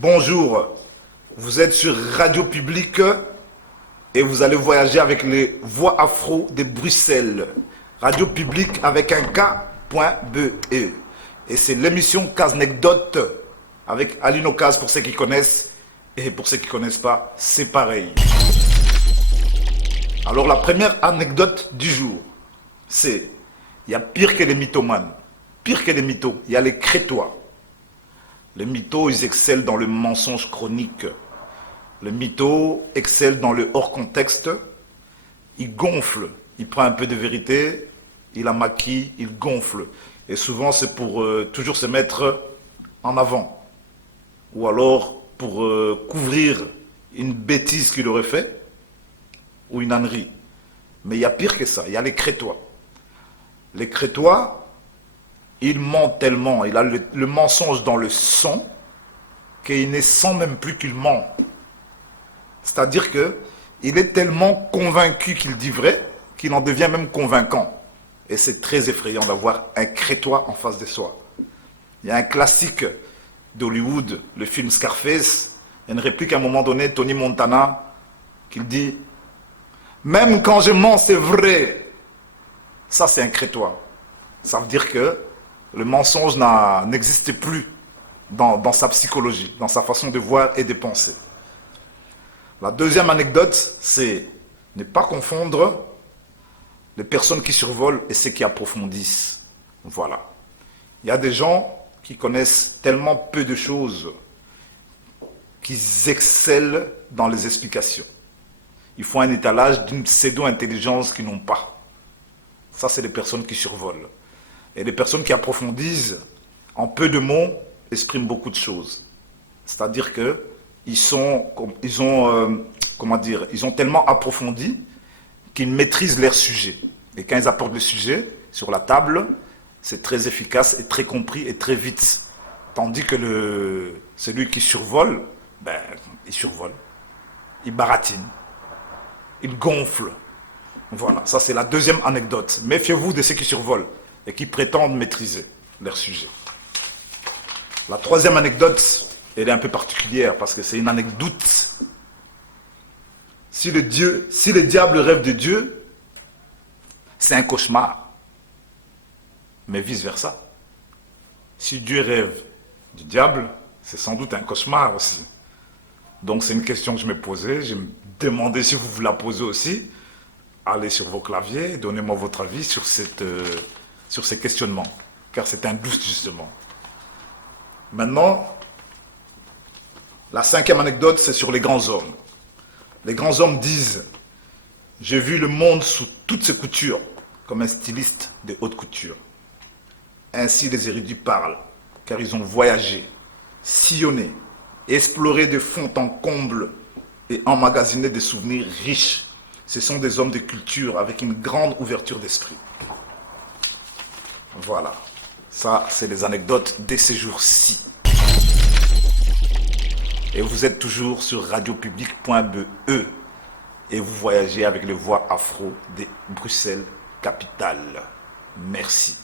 Bonjour, vous êtes sur Radio Publique et vous allez voyager avec les voix afro de Bruxelles. Radio Publique avec un K.be. Et c'est l'émission Caznecdote avec Aline Ocas pour ceux qui connaissent, et pour ceux qui ne connaissent pas, c'est pareil. Alors la première anecdote du jour, c'est, il y a pire que les mythomanes, pire que les mythos, il y a les crétois. Les mythos, ils excellent dans le mensonge chronique. Les mythos excellent dans le hors-contexte. Ils gonflent. Il prend un peu de vérité, il la maquille, il gonfle. Et souvent, c'est pour toujours se mettre en avant. Ou alors pour couvrir une bêtise qu'il aurait fait, ou une ânerie. Mais il y a pire que ça, il y a les crétois. Les crétois, il ment tellement, il a le mensonge dans le sang, qu'il ne sent même plus qu'il ment. C'est-à-dire qu'il est tellement convaincu qu'il dit vrai, qu'il en devient même convaincant. Et c'est très effrayant d'avoir un crétois en face de soi. Il y a un classique d'Hollywood, le film Scarface, il y a une réplique à un moment donné, Tony Montana, qui dit « Même quand je mens, c'est vrai !» Ça, c'est un crétois. Ça veut dire que le mensonge n'existe plus dans sa psychologie, dans sa façon de voir et de penser. La deuxième anecdote, c'est ne pas confondre les personnes qui survolent et ceux qui approfondissent. Voilà. Il y a des gens qui connaissent tellement peu de choses qu'ils excellent dans les explications. Ils font un étalage d'une pseudo-intelligence qu'ils n'ont pas. Ça, c'est les personnes qui survolent. Et les personnes qui approfondissent, en peu de mots, expriment beaucoup de choses. C'est-à-dire qu'ils ont tellement approfondi qu'ils maîtrisent leur sujet. Et quand ils apportent le sujet sur la table, c'est très efficace et très compris et très vite. Tandis que celui qui survole, il survole, il baratine, il gonfle. Voilà, ça c'est la deuxième anecdote. Méfiez-vous de ceux qui survolent et qui prétendent maîtriser leur sujet. La troisième anecdote, elle est un peu particulière parce que c'est une anecdote. Si le diable rêve de Dieu, c'est un cauchemar. Mais vice-versa. Si Dieu rêve du diable, c'est sans doute un cauchemar aussi. Donc c'est une question que je me posais, je me demandais si vous la posez aussi. Allez sur vos claviers, donnez-moi votre avis sur ces questionnements, car c'est un doute justement. Maintenant, la cinquième anecdote, c'est sur les grands hommes. Les grands hommes disent « J'ai vu le monde sous toutes ses coutures, comme un styliste de haute couture. » Ainsi les érudits parlent, car ils ont voyagé, sillonné, exploré de fond en comble et emmagasiné des souvenirs riches. Ce sont des hommes de culture avec une grande ouverture d'esprit. Voilà. Ça, c'est les anecdotes de ces jours-ci. Et vous êtes toujours sur radiopublique.be et vous voyagez avec les voix afro de Bruxelles, capitale. Merci.